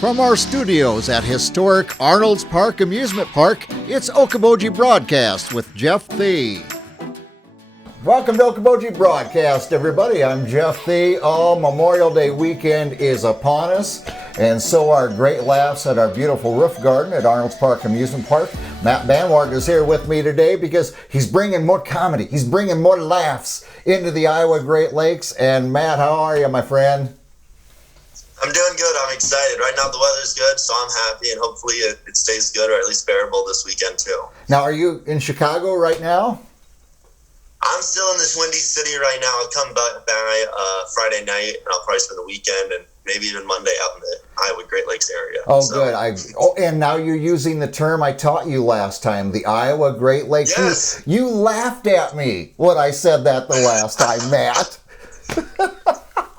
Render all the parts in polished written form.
From our studios at historic Arnold's Park Amusement Park, it's Okoboji Broadcast with Jeff Thee. Welcome to Okoboji Broadcast, everybody. I'm Jeff Thee. Memorial Day weekend is upon us, and so are great laughs at our beautiful roof garden at Arnold's Park Amusement Park. Matt Banwart is here with me today because he's bringing more comedy. He's bringing more laughs into the Iowa Great Lakes. And Matt, how are you, my friend? I'm doing good. I'm excited. Right now the weather's good, so I'm happy, and hopefully it stays good or at least bearable this weekend too. Now, are you in Chicago right now? I'm still in this windy city right now. I'll come by Friday night, and I'll probably spend the weekend and maybe even Monday out in the Iowa Great Lakes area. Oh, so. Good. And now you're using the term I taught you last time, the Iowa Great Lakes. Yes. You laughed at me when I said that the last time, Matt.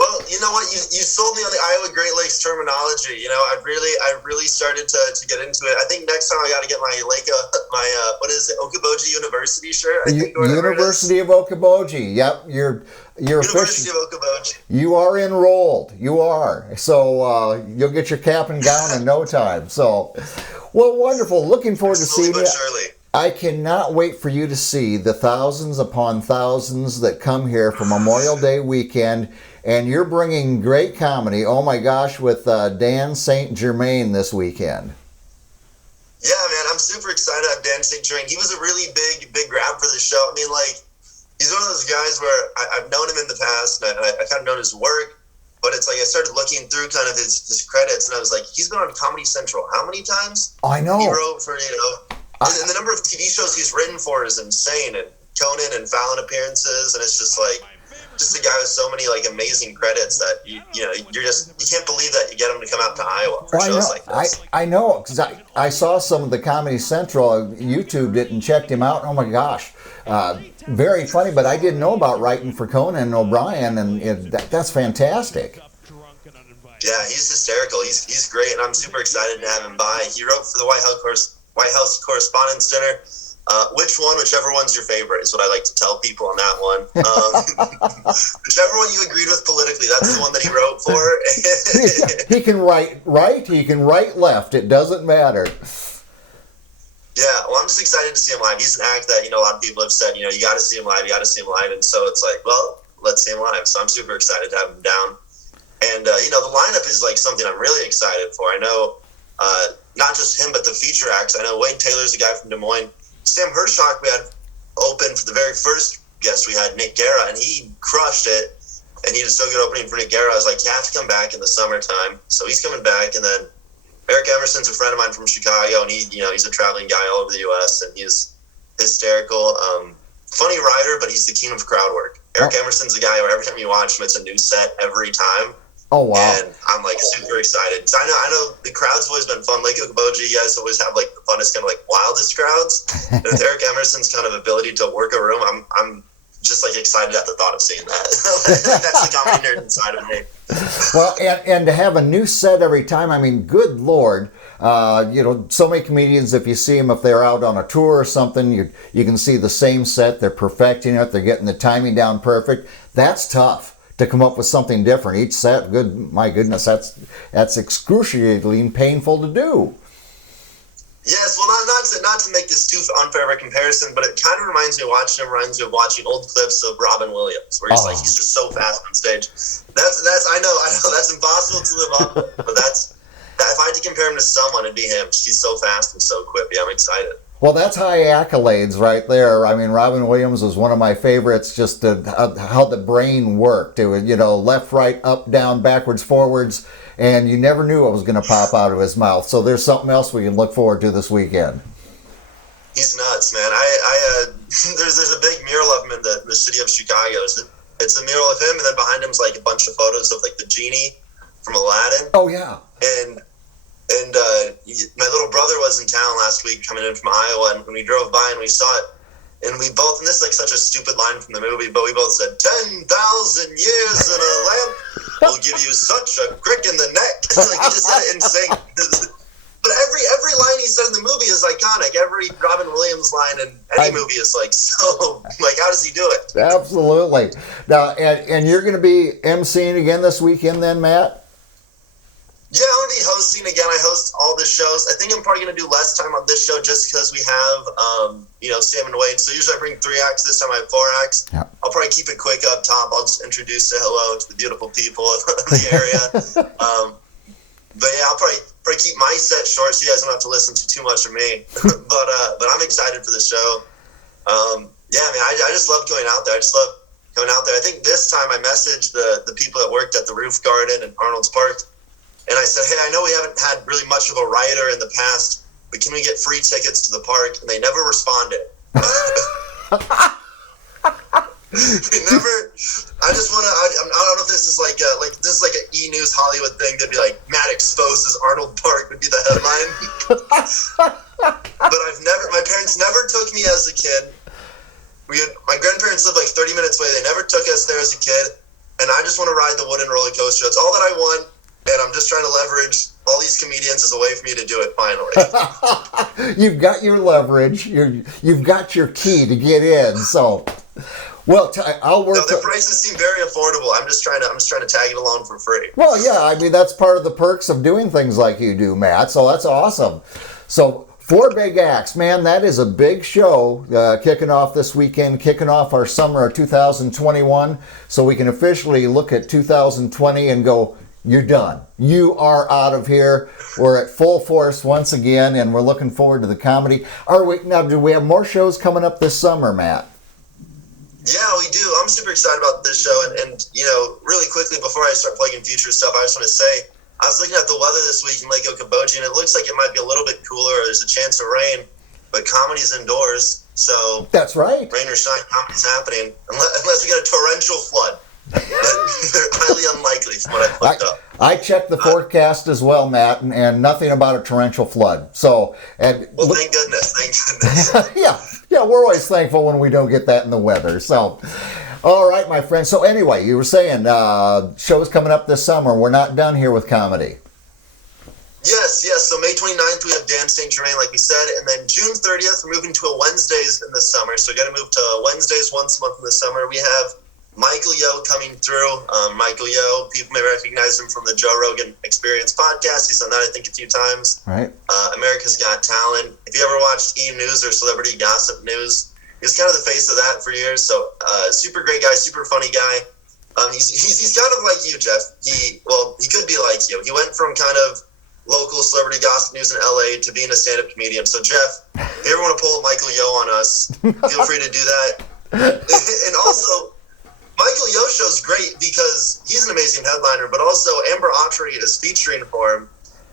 Well, you know what? You sold me on the Iowa Great Lakes terminology. You know, I really started to get into it. I think next time I got to get my what is it, Okoboji University shirt? I think, University of Okoboji. Yep, you're University of Okoboji. You are enrolled. You are. So you'll get your cap and gown in no time. So, well, wonderful. Looking forward to seeing you. Surely. I cannot wait for you to see the thousands upon thousands that come here for Memorial Day weekend. And you're bringing great comedy, oh my gosh, with Dan St. Germain this weekend. Yeah, man, I'm super excited to have Dan St. Germain. He was a really big grab for the show. I mean, like, he's one of those guys where I've known him in the past, and I kind of known his work, but it's like I started looking through kind of his credits, and I was like, he's been on Comedy Central how many times? Oh, I know. He wrote for, and the number of TV shows he's written for is insane, and Conan and Fallon appearances, and it's just like, just a guy with so many like amazing credits that you can't believe that you get him to come out to Iowa for shows like this. I know, because I saw some of the Comedy Central, YouTubed it and checked him out. Oh my gosh, very funny. But I didn't know about writing for Conan and O'Brien, and that's fantastic. Yeah, he's hysterical. He's great, and I'm super excited to have him by. He wrote for the White House Correspondents' Dinner. Whichever one's your favorite is what I like to tell people on that one. Whichever one you agreed with politically, that's the one that he wrote for. He can write right, he can write left. It doesn't matter. Yeah, well, I'm just excited to see him live. He's an act that, a lot of people have said, you got to see him live, and so it's like, well, let's see him live. So I'm super excited to have him down. And, the lineup is like something I'm really excited for. I know not just him, but the feature acts. I know Wayne Taylor's a guy from Des Moines. Sam Hershock we had open for the very first guest we had, Nick Guerra, and he crushed it, and he did so good opening for Nick Guerra. I was like, you have to come back in the summertime. So he's coming back, and then Eric Emerson's a friend of mine from Chicago, and he's a traveling guy all over the U.S., and he's hysterical. Funny writer, but he's the king of crowd work. Eric Emerson's a guy where every time you watch him, it's a new set every time. Oh, wow. And I'm like super excited. So I know the crowd's always been fun. Lake Okoboji, you guys always have like the funnest, kind of like wildest crowds. And with Eric Emerson's kind of ability to work a room, I'm just like excited at the thought of seeing that. That's the comedy nerd inside of me. Well, and to have a new set every time, I mean, good Lord. So many comedians, if you see them, if they're out on a tour or something, you can see the same set. They're perfecting it. They're getting the timing down perfect. That's tough to come up with something different. Each set, my goodness, that's excruciatingly painful to do. Yes, well, not to make this too unfair of a comparison, but it kind of reminds me of watching old clips of Robin Williams, where he's just so fast on stage. I know that's impossible to live up with, but if I had to compare him to someone, it'd be him. He's so fast and so quippy. I'm excited. Well, that's high accolades right there. I mean, Robin Williams was one of my favorites, just how the brain worked. It was, left, right, up, down, backwards, forwards, and you never knew what was going to pop out of his mouth. So there's something else we can look forward to this weekend. He's nuts, man. There's a big mural of him in the city of Chicago. It's a mural of him, and then behind him is like a bunch of photos of like the genie from Aladdin. Oh, yeah. And my little brother was in town last week coming in from Iowa, and when we drove by and we saw it, and we both, and this is like such a stupid line from the movie, but we both said, 10,000 years in a lamp will give you such a crick in the neck. Like, he just said it in sync. But every line he said in the movie is iconic. Every Robin Williams line in any movie is like, so, like, how does he do it? Absolutely. Now, and you're going to be emceeing again this weekend then, Matt? Yeah, I'm going to be hosting speaking again, I host all the shows. I think I'm probably going to do less time on this show just because we have, Sam and Wade. So usually I bring 3 acts. This time I have 4 acts. Yep. I'll probably keep it quick up top. I'll just introduce, say hello to the beautiful people of the area. But yeah, I'll probably keep my set short so you guys don't have to listen to too much of me. but I'm excited for the show. I just love going out there. I think this time I messaged the people that worked at the Roof Garden in Arnold's Park, and I said, hey, I know we haven't had really much of a writer in the past, but can we get free tickets to the park? And they never responded. They never. I just want to. I don't know if this is like an E-News Hollywood thing to be like Matt exposes Arnold Park would be the headline. But my parents never took me as a kid. My grandparents lived like 30 minutes away. They never took us there as a kid, and I just want to ride the wooden roller coaster. That's all that I want, and I'm just trying to leverage all these comedians as a way for me to do it finally. You've got your leverage. You've got your key to get in. So, well, I'll work. No, the prices seem very affordable. I'm just trying to tag it along for free. Well, yeah, I mean that's part of the perks of doing things like you do, Matt. So that's awesome. So 4 big acts, man. That is a big show kicking off this weekend, kicking off our summer of 2021. So we can officially look at 2020 and go, you're done. You are out of here. We're at full force once again, and we're looking forward to the comedy. Do we have more shows coming up this summer, Matt? Yeah, we do. I'm super excited about this show. And really quickly, before I start plugging future stuff, I just want to say, I was looking at the weather this week in Lake Okoboji, and it looks like it might be a little bit cooler. There's a chance of rain, but comedy's indoors. So that's right. Rain or shine, comedy's happening. Unless we get a torrential flood. They're highly unlikely from what I've looked up. I checked the forecast as well, Matt, and nothing about a torrential flood. So, thank goodness. Yeah, we're always thankful when we don't get that in the weather. So, all right, my friend. So anyway, you were saying shows coming up this summer. We're not done here with comedy. Yes. So May 29th, we have Dan St. Germain, like we said. And then June 30th, we're moving to a Wednesdays in the summer. So we're going to move to Wednesdays once a month in the summer. We have Michael Yo coming through. Michael Yo, people may recognize him from the Joe Rogan Experience podcast. He's done that, I think, a few times. Right. America's Got Talent. If you ever watched E-News or Celebrity Gossip News, he was kind of the face of that for years. So super great guy, super funny guy. He's kind of like you, Jeff. He could be like you. He went from kind of local celebrity gossip news in LA to being a stand-up comedian. So Jeff, if you ever want to pull Michael Yo on us, feel free to do that. And also, Michael Yo show's great because he's an amazing headliner, but also Amber Autry is featuring for him.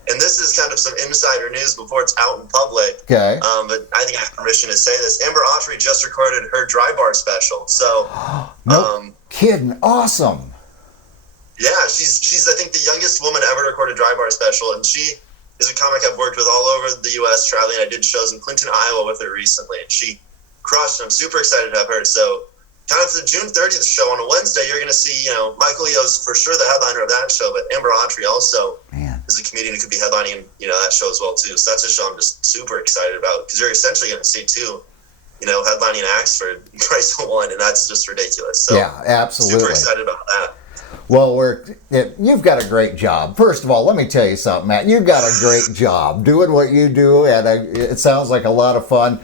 And this is kind of some insider news before it's out in public. Okay. But I think I have permission to say this. Amber Autry just recorded her Dry Bar special. So, no kidding. Awesome. Yeah, she's I think the youngest woman ever to record a Dry Bar special, and she is a comic I've worked with all over the U.S. traveling. I did shows in Clinton, Iowa with her recently, and she crushed. I'm super excited to have her. So, kind of the June 30th show on a Wednesday, you're going to see, Michael Yo's for sure the headliner of that show, but Amber Autry also is a comedian who could be headlining, that show as well too. So that's a show I'm just super excited about because you're essentially going to see two, headlining acts for the price of one, and that's just ridiculous. So yeah, absolutely. Super excited about that. Well, you've got a great job. First of all, let me tell you something, Matt. You've got a great job doing what you do, and it sounds like a lot of fun.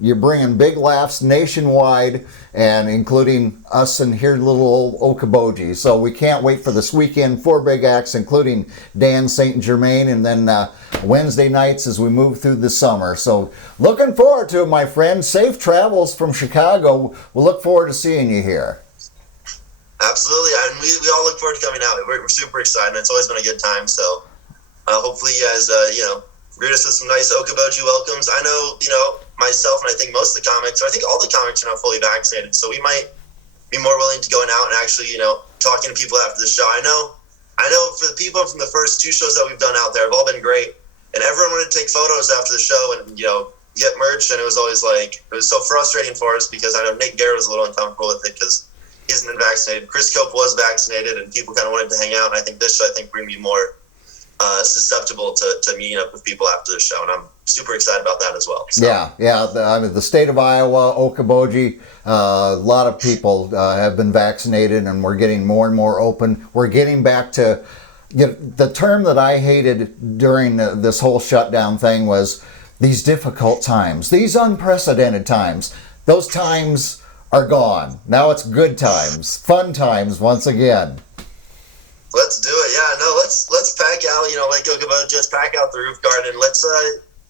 You're bringing big laughs nationwide, and including us in here, little old Okoboji. So we can't wait for this weekend. 4 big acts, including Dan St. Germain, and then Wednesday nights as we move through the summer. So looking forward to it, my friend. Safe travels from Chicago. We'll look forward to seeing you here. Absolutely, and we all look forward to coming out. We're super excited. It's always been a good time. So hopefully you guys, greet us with some nice Okoboji welcomes. I know, myself and I think most of the comics, or I think all the comics are now fully vaccinated, so we might be more willing to going out and actually, talking to people after the show. I know for the people from the first 2 shows that we've done out there have all been great, and everyone wanted to take photos after the show and, get merch, and it was always it was so frustrating for us because I know Nick Garrett was a little uncomfortable with it because he hasn't been vaccinated. Chris Cope was vaccinated, and people kind of wanted to hang out, and I think this show, bring me more susceptible to meeting up with people after the show, and I'm super excited about that as well. So. Yeah. The state of Iowa, Okoboji, a lot of people have been vaccinated, and we're getting more and more open. We're getting back to, the term that I hated during this whole shutdown thing was these difficult times, these unprecedented times. Those times are gone. Now it's good times, fun times once again. Let's do it. Yeah, no, let's pack out, Lake Okoboji, just pack out the roof garden. Let's,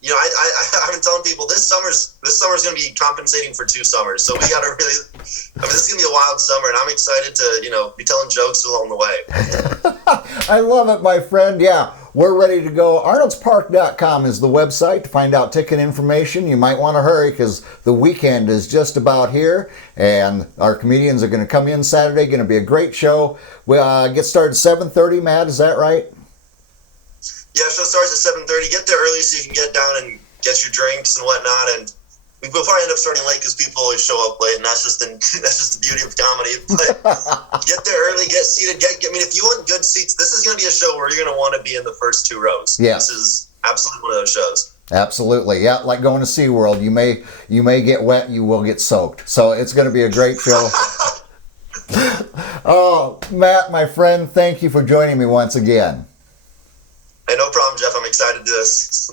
I've been telling people this summer's going to be compensating for 2 summers. So we got to really, this is going to be a wild summer, and I'm excited to, be telling jokes along the way. I love it, my friend. Yeah, we're ready to go. ArnoldsPark.com is the website to find out ticket information. You might want to hurry because the weekend is just about here, and our comedians are going to come in Saturday. Going to be a great show. We get started at 7:30, Matt, is that right? Yeah, show starts at 7:30. Get there early so you can get down and get your drinks and whatnot. And we'll probably end up starting late because people always show up late, and that's just the beauty of comedy. But get there early, get seated. If you want good seats, this is going to be a show where you're going to want to be in the first 2 rows. Yeah. This is absolutely one of those shows. Absolutely, yeah. Like going to SeaWorld, you may get wet, you will get soaked. So it's going to be a great show. Oh, Matt, my friend, thank you for joining me once again. Hey, no problem, Jeff. I'm excited to do this.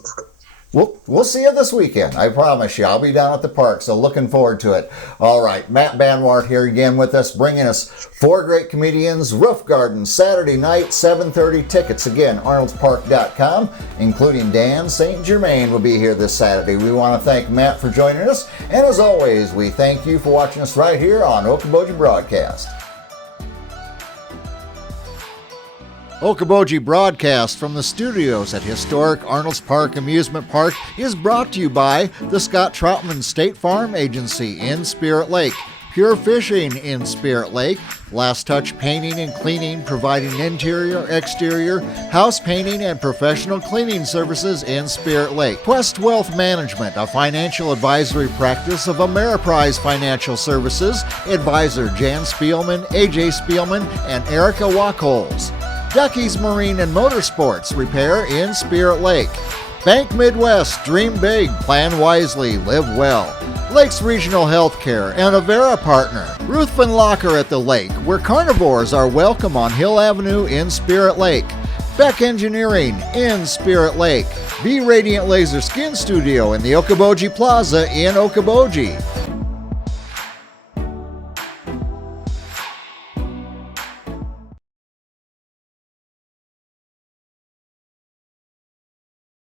We'll see you this weekend. I promise you. I'll be down at the park, so looking forward to it. All right, Matt Banwart here again with us, bringing us 4 great comedians. Roof Garden, Saturday night, 7:30. Tickets, again, ArnoldsPark.com, including Dan St. Germain will be here this Saturday. We want to thank Matt for joining us, and as always, we thank you for watching us right here on Okoboji Broadcast. Okoboji Broadcast from the studios at historic Arnold's Park Amusement Park is brought to you by the Scott Troutman State Farm Agency in Spirit Lake, Pure Fishing in Spirit Lake, Last Touch Painting and Cleaning, providing interior, exterior, house painting, and professional cleaning services in Spirit Lake. Quest Wealth Management, a financial advisory practice of Ameriprise Financial Services. Advisor Jan Spielman, AJ Spielman, and Erica Wachholz. Ducky's Marine and Motorsports Repair in Spirit Lake. Bank Midwest, dream big, plan wisely, live well. Lakes Regional Healthcare and Avera Partner. Ruthven Locker at the Lake, where carnivores are welcome on Hill Avenue in Spirit Lake. Beck Engineering in Spirit Lake. Be Radiant Laser Skin Studio in the Okoboji Plaza in Okoboji.